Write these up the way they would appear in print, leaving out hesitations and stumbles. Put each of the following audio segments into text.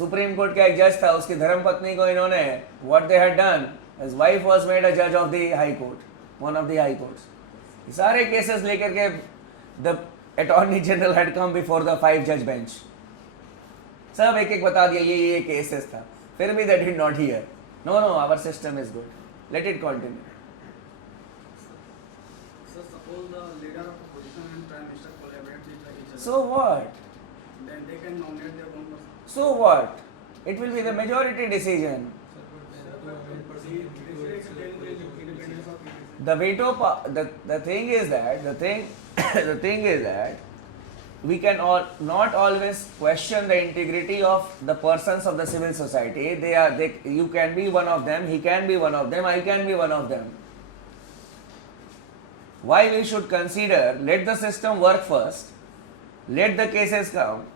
Supreme court का एक जज था, उसकी धर्मपत्नी को इन्होंने what they had done, his wife was made a जज of the high court, one of the high courts. सारे केसेस लेकर के the attorney general had come before the 5 जज बेंच, सब एक एक बता दिया ये केसेस था, फिर भी they did not hear. No no, our system is good, let it continue. So suppose the leader of opposition and prime minister collaborate with each other. So what? Then they can nominate their own person. So what? It will be the majority decision. The veto, the thing is that the thing is that we can not always question the integrity of the persons of the civil society. You can be one of them, he can be one of them, I can be one of them. Why we should consider, let the system work first, let the cases come,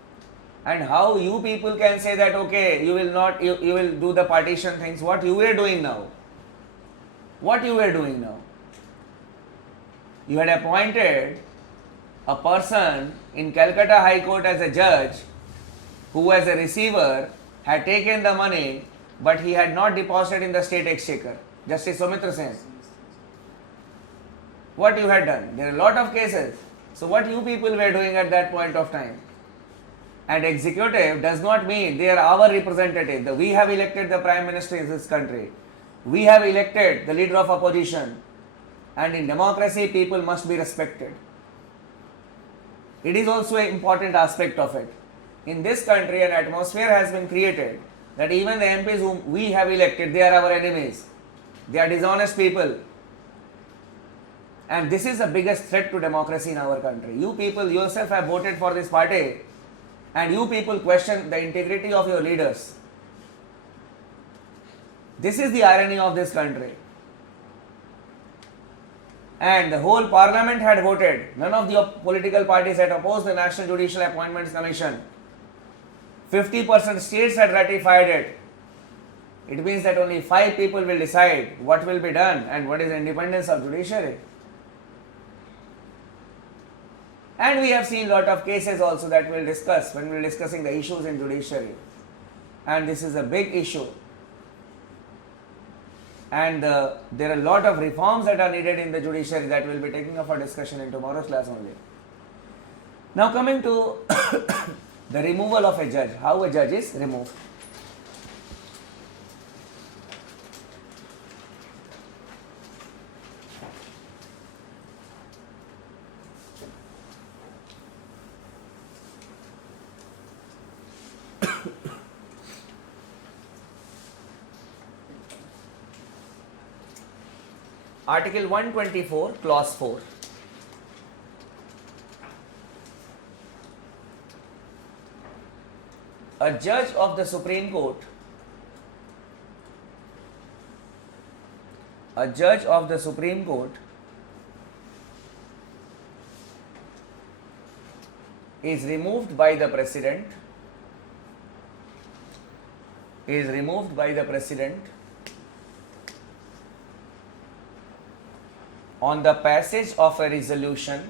and how you people can say that okay, you will do the partition things, what you were doing now. What you were doing now? You had appointed a person in Calcutta High Court as a judge who as a receiver had taken the money but he had not deposited in the state exchequer. Justice Soumitra Sen. What you had done? There are a lot of cases. So what you people were doing at that point of time? And executive does not mean they are our representative. We have elected the prime minister in this country. We have elected the leader of opposition. And in democracy, people must be respected. It is also an important aspect of it. In this country, an atmosphere has been created that even the MPs whom we have elected, they are our enemies. They are dishonest people. And this is the biggest threat to democracy in our country. You people yourself have voted for this party and you people question the integrity of your leaders. This is the irony of this country. And the whole parliament had voted. None of the political parties had opposed the National Judicial Appointments Commission. 50% states had ratified it. It means that only 5 people will decide what will be done and what is the independence of judiciary. And we have seen a lot of cases also that we'll discuss when we're discussing the issues in judiciary. And this is a big issue. And there are a lot of reforms that are needed in the judiciary that we'll be taking up for discussion in tomorrow's class only. Now coming to the removal of a judge, how a judge is removed. Article 124, Clause 4. A judge of the Supreme Court, is removed by the President, on the passage of a resolution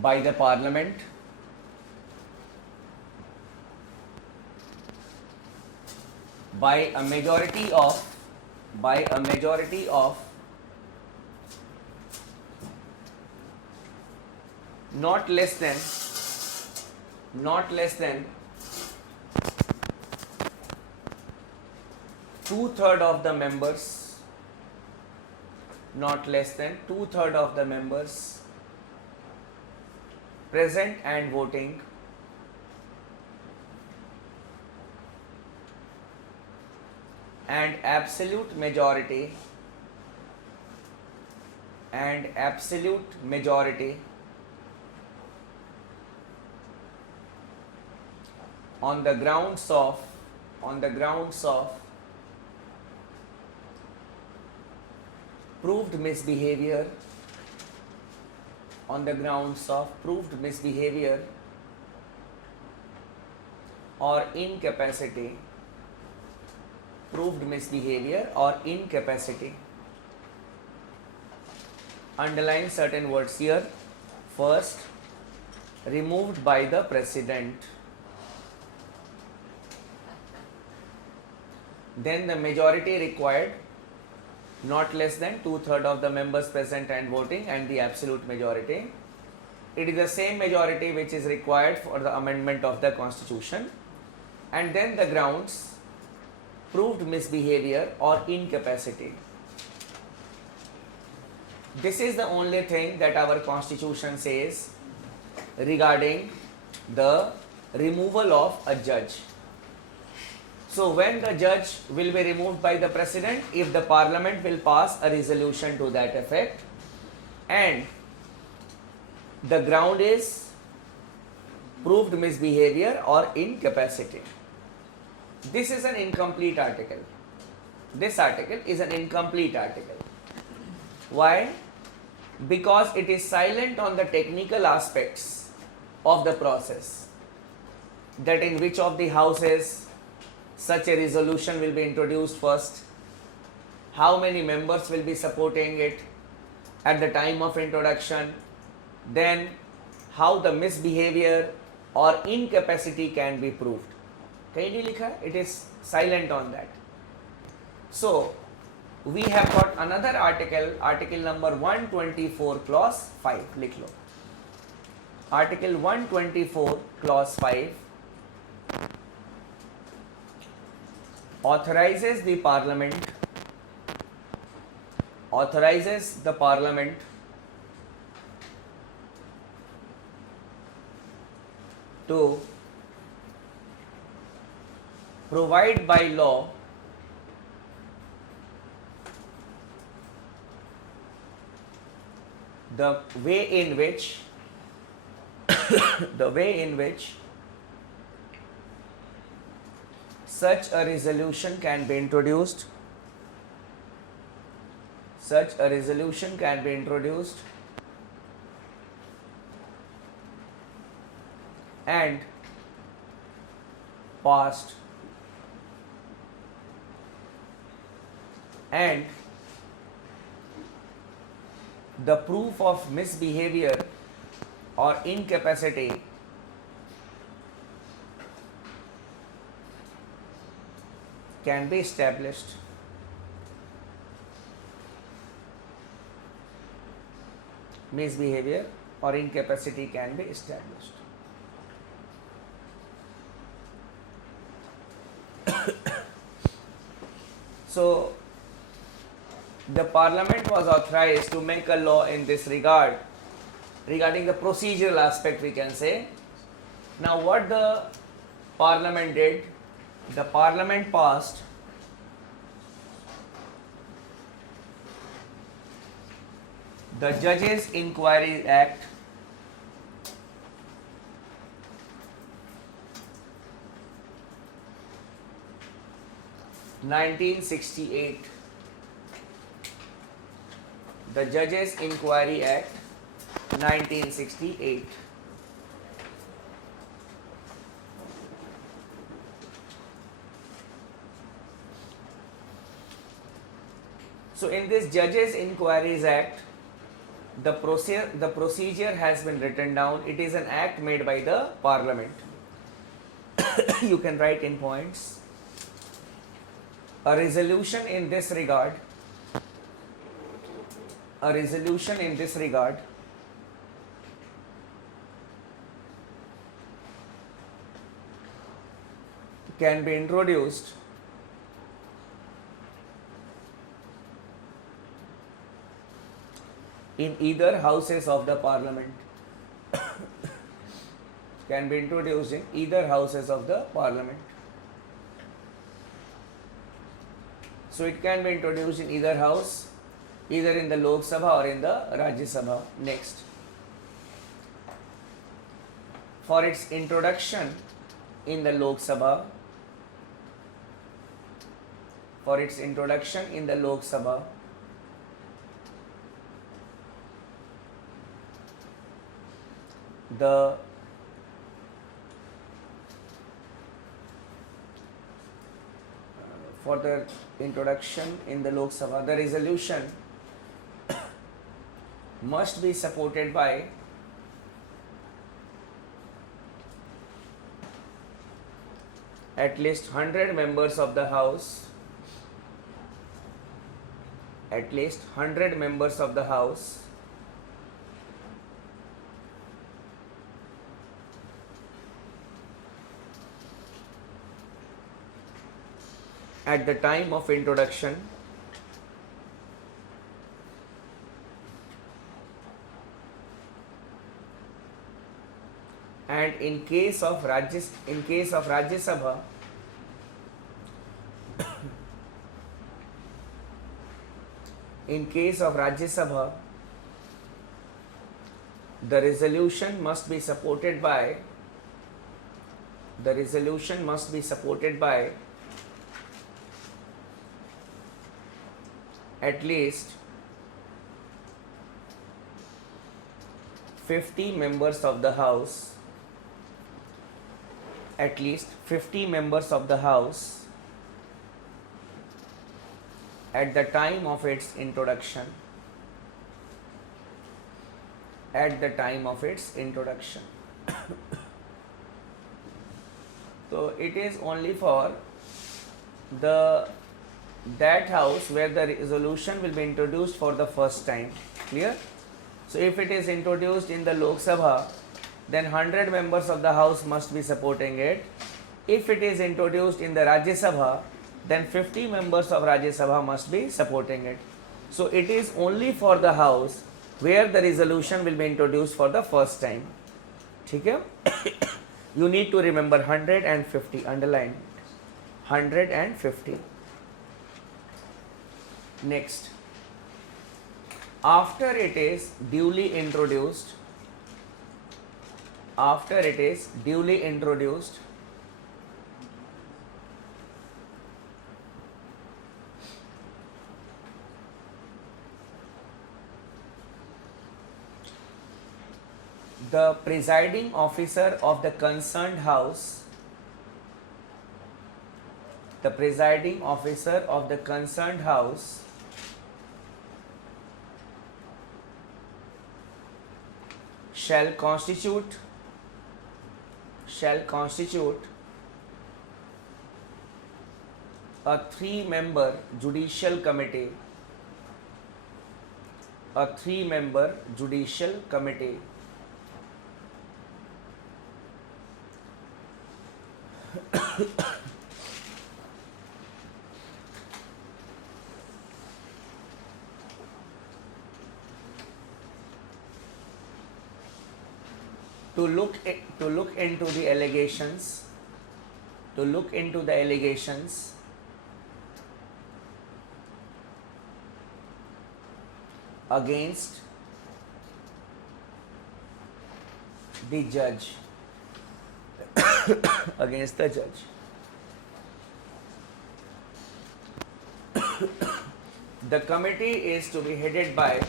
by the Parliament by a majority of not less than 2/3 of the members, present and voting, and absolute majority on the grounds of proved misbehavior or incapacity proved misbehavior or incapacity. Underline certain words here. First, removed by the president. Then the majority required, not less than 2/3 of the members present and voting, and the absolute majority. It is the same majority which is required for the amendment of the constitution. And then the grounds, proved misbehavior or incapacity. This is the only thing that our constitution says regarding the removal of a judge. So when the judge will be removed by the president, if the parliament will pass a resolution to that effect, and the ground is proved misbehavior or incapacity. This is an incomplete article. This article is an incomplete article. Why? Because it is silent on the technical aspects of the process, that in which of the houses such a resolution will be introduced first, how many members will be supporting it at the time of introduction, then how the misbehavior or incapacity can be proved. कहीं नहीं लिखा है, it is silent on that. So we have got another article, article number 124 clause 5. लिख लो. Article 124 clause 5 authorizes the parliament to provide by law the way in which such a resolution can be introduced, and passed, and the proof of misbehavior or incapacity can be established. Misbehavior or incapacity can be established. So the parliament was authorized to make a law in this regard, regarding the procedural aspect, we can say. Now what the parliament did, the parliament passed the Judges Inquiry Act, (1968). The Judges Inquiry Act 1968. So in this Judges Inquiries Act, the procedure has been written down. It is an act made by the parliament. You can write in points. A resolution in this regard can be introduced in either houses of the parliament. Can be introduced in either houses of the parliament. So it can be introduced in either house, either in the Lok Sabha or in the Rajya Sabha. Next, for its introduction in the Lok Sabha, the for the introduction in the Lok Sabha, the resolution must be supported by at least 100 members of the House, at least 100 members of the House at the time of introduction, and in case of Rajya Sabha, in case of Rajya Sabha, the resolution must be supported by at least 50 members of the House, at least 50 members of the House at the time of its introduction, at the time of its introduction. So it is only for that house where the resolution will be introduced for the first time. Clear? So if it is introduced in the Lok Sabha, then 100 members of the House must be supporting it. If it is introduced in the Rajya Sabha, then 50 members of Rajya Sabha must be supporting it. So it is only for the House where the resolution will be introduced for the first time. ठीक है? You need to remember 150, underline 150. Next, after it is duly introduced, the presiding officer of the concerned house, shall constitute a three-member judicial committee, to look into the allegations against the judge. Against the judge. The committee is to be headed by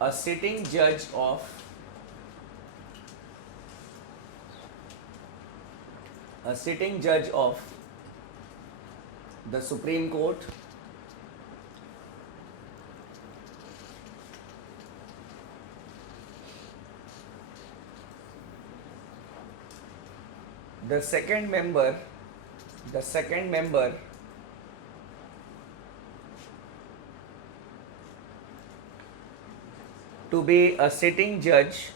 a sitting judge of the Supreme Court, the second member to be a sitting judge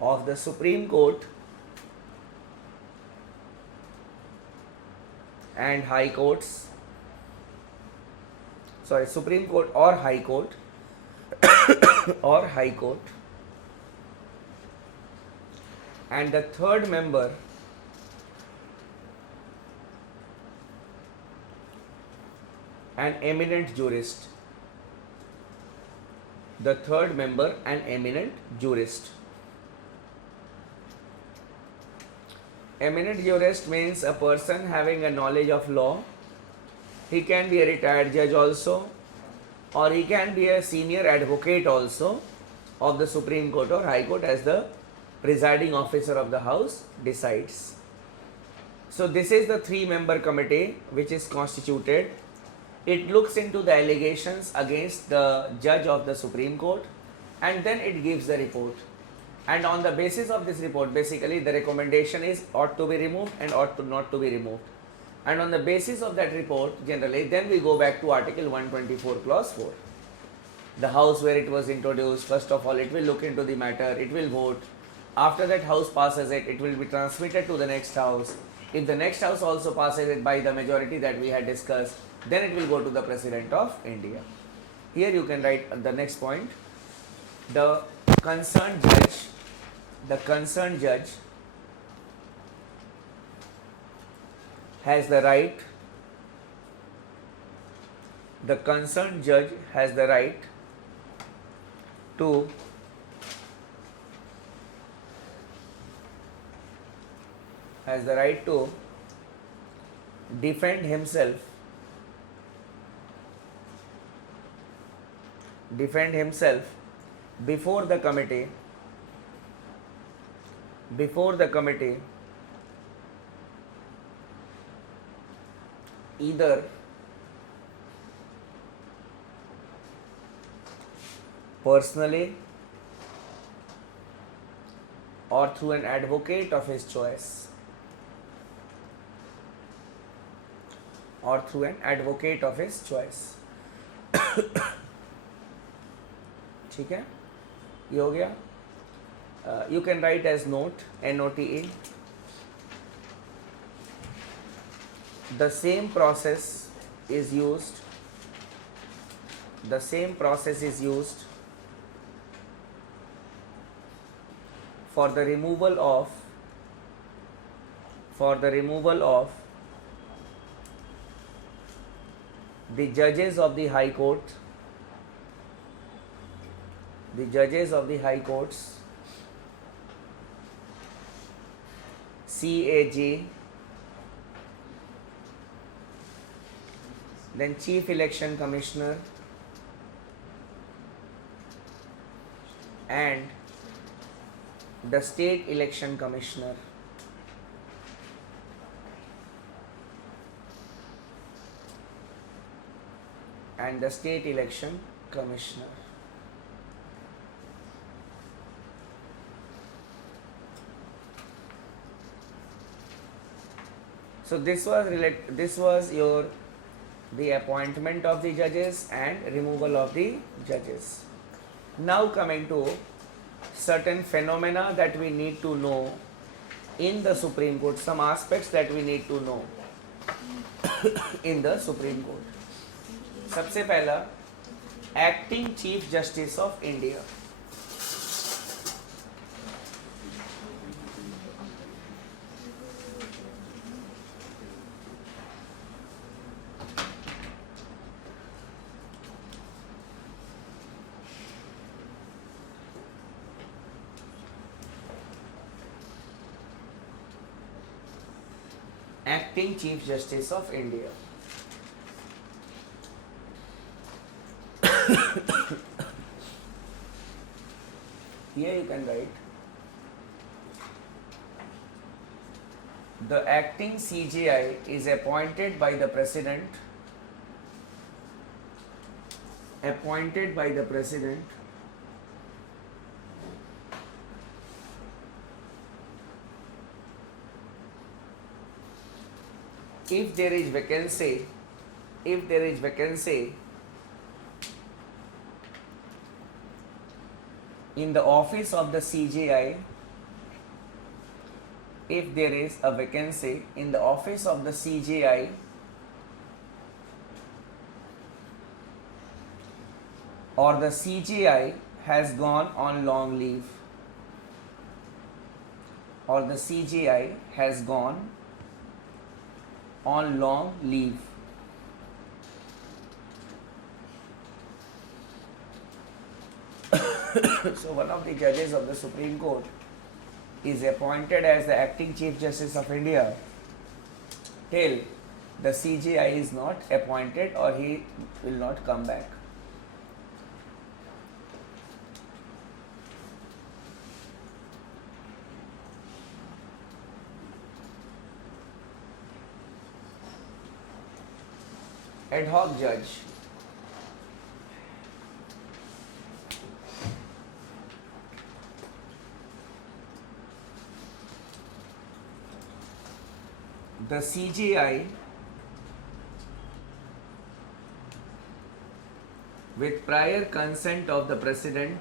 of the Supreme Court and High Courts, Supreme Court or High Court and the third member an eminent jurist. Eminent jurist means a person having a knowledge of law He can be a retired judge also, or he can be a senior advocate also of the Supreme Court or High Court, as the presiding officer of the House decides. So this is the 3-member committee which is constituted. It looks into the allegations against the judge of the Supreme Court, and then it gives the report. And on the basis of this report, basically the recommendation is ought to be removed and ought to not to be removed. And on the basis of that report, generally, then we go back to Article 124 Clause 4. The House where it was introduced, first of all, it will look into the matter, it will vote. After that House passes it, it will be transmitted to the next House. If the next House also passes it by the majority that we had discussed, then it will go to the President of India. Here you can write the next point. The concerned judge has the right, the concerned judge has the right to defend himself before the committee either personally or through an advocate of his choice. ठीक है, ये हो गया. You can write as note, NOTE. The same process is used for the removal of the judges of the High Court, CAG, then Chief Election Commissioner, and the State Election Commissioner. So this was the appointment of the judges and removal of the judges. Now coming to certain phenomena that we need to know in the Supreme Court, some aspects that we need to know in the Supreme Court. सबसे पहला, Acting Chief Justice of India. Acting Chief Justice of India. Here you can write, the acting CJI is appointed by the President if there is vacancy in the office of the CJI, if there is a vacancy in the office of the CJI, or the CJI has gone on long leave, So one of the judges of the Supreme Court is appointed as the acting Chief Justice of India till the CGI is not appointed or he will not come back. Ad hoc judge. The CGI with prior consent of the president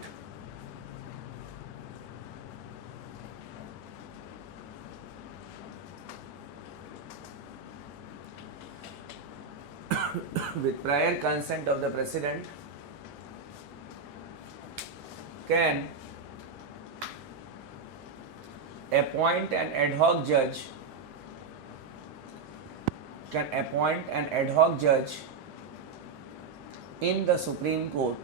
with prior consent of the president can appoint an ad hoc judge in the Supreme Court,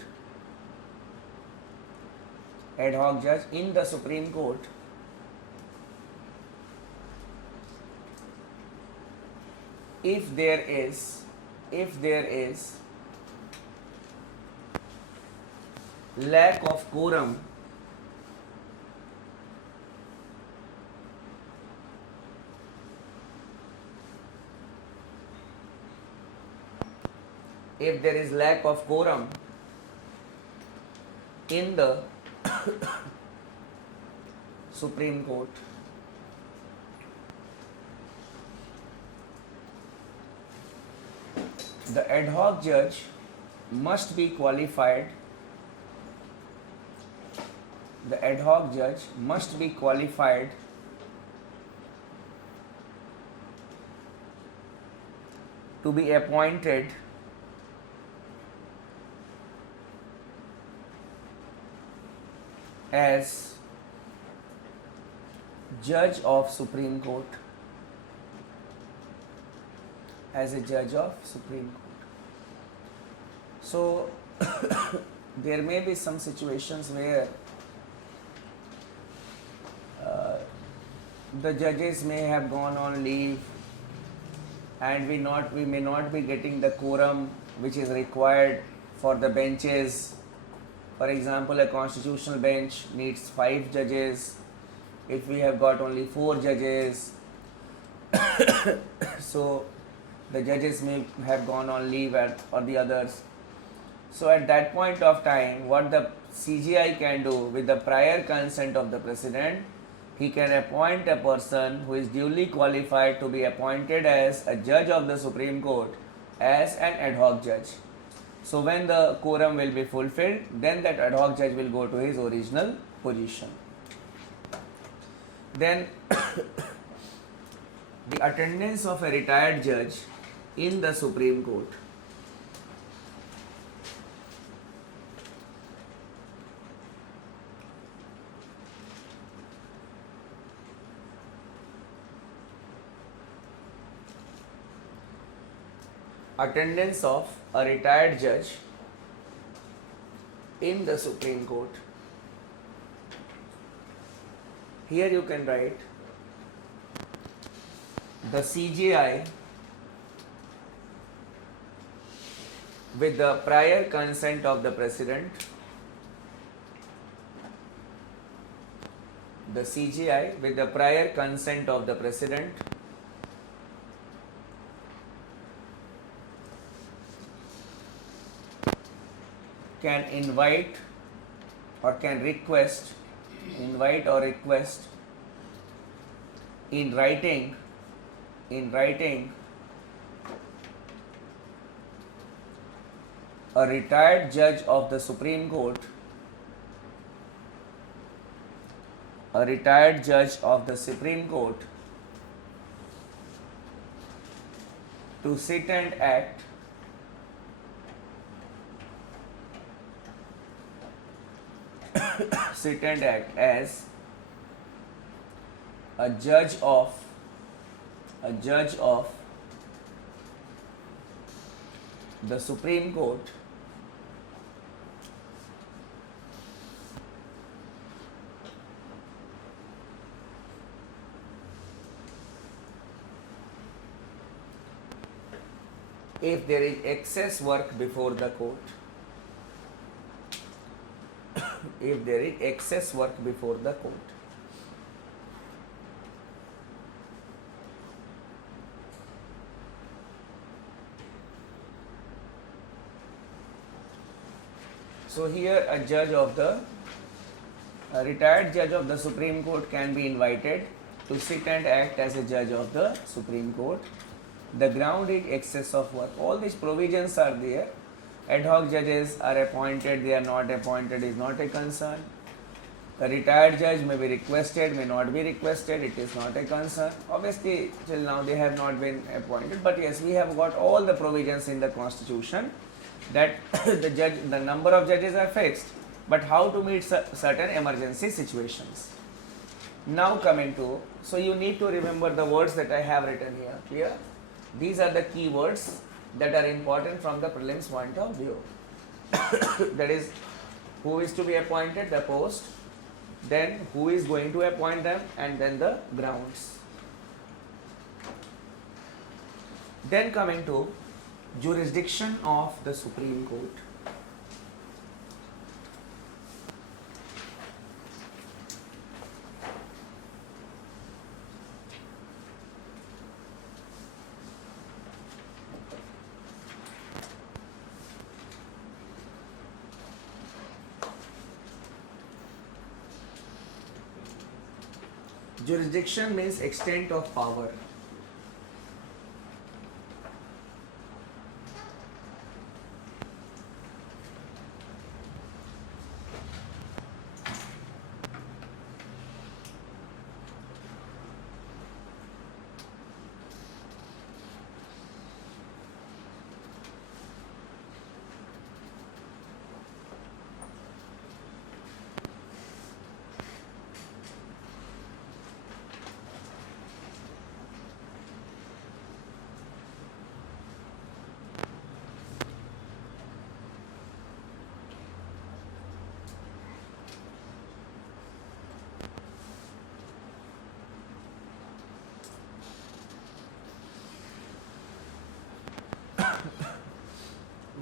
ad hoc judge in the Supreme Court if there is lack of quorum in the Supreme Court. The ad hoc judge must be qualified. The ad hoc judge must be qualified to be appointed as judge of Supreme Court, as a judge of Supreme Court. So there may be some situations where the judges may have gone on leave and we may not be getting the quorum which is required for the benches. For example, a constitutional bench needs 5 judges. If we have got only 4 judges, so the judges may have gone on leave or the others. So at that point of time, what the CGI can do with the prior consent of the president, he can appoint a person who is duly qualified to be appointed as a judge of the Supreme Court as an ad hoc judge. So when the quorum will be fulfilled, then that ad hoc judge will go to his original position. Then the attendance of a retired judge in the Supreme Court. Attendance of a retired judge in the Supreme Court. Here you can write the CGI with the prior consent of the president. The CGI with the prior consent of the president can invite or request in writing a retired judge of the Supreme Court, to sit and act as a judge of the Supreme Court if there is excess work before the court. If there is excess work before the court. So here a retired judge of the Supreme Court can be invited to sit and act as a judge of the Supreme Court. The ground is excess of work. All these provisions are there. Ad hoc judges are appointed, they are not appointed is not a concern. The retired judge may be requested, may not be requested, it is not a concern. Obviously, till now they have not been appointed, but yes, we have got all the provisions in the constitution that the number of judges are fixed, but how to meet certain emergency situations. Now coming to, so you need to remember the words that I have written here, clear? These are the key words that are important from the prelims point of view. That is, who is to be appointed, the post, then who is going to appoint them, and then the grounds. Then coming to jurisdiction of the Supreme Court. Jurisdiction means extent of power.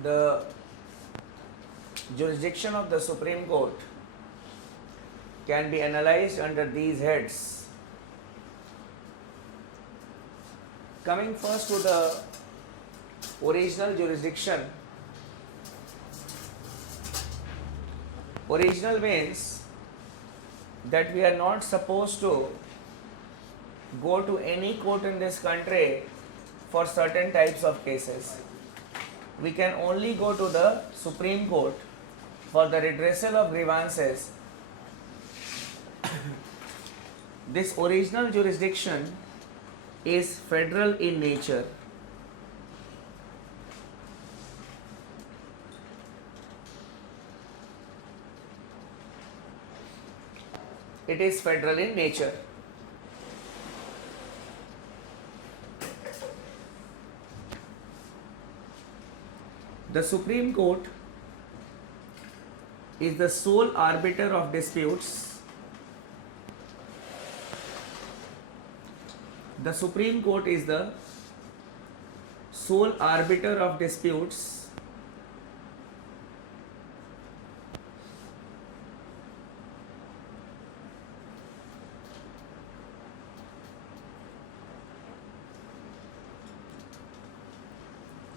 The jurisdiction of the Supreme Court can be analyzed under these heads. Coming first to the original jurisdiction. Original means that we are not supposed to go to any court in this country for certain types of cases. We can only go to the Supreme Court for the redressal of grievances. This original jurisdiction is federal in nature. It is federal in nature. The Supreme Court is the sole arbiter of disputes. The Supreme Court is the sole arbiter of disputes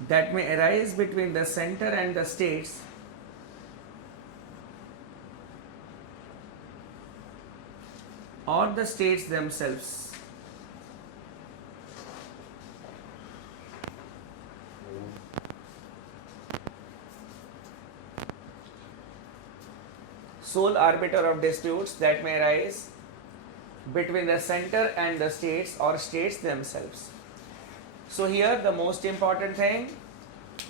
that may arise between the center and the states or the states themselves. Sole arbiter of disputes that may arise between the center and the states or states themselves. So here the most important thing,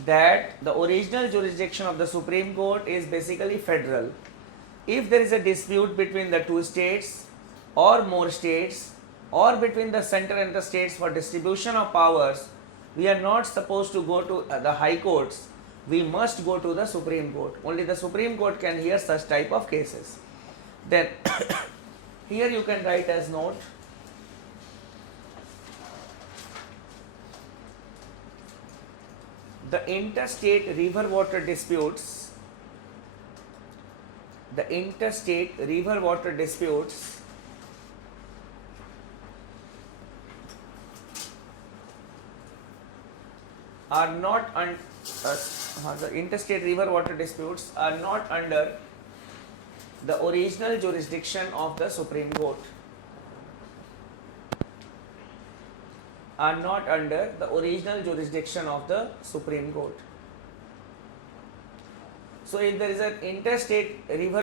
that the original jurisdiction of the Supreme Court is basically federal. If there is a dispute between the two states or more states, or between the center and the states for distribution of powers, we are not supposed to go to the high courts. We must go to the Supreme Court. Only the Supreme Court can hear such type of cases. Then here you can write as note, the interstate river water disputes, the interstate river water disputes are not the interstate river water disputes are not under the original jurisdiction of the Supreme Court. Are not under the original jurisdiction of the Supreme Court. So if there is an interstate river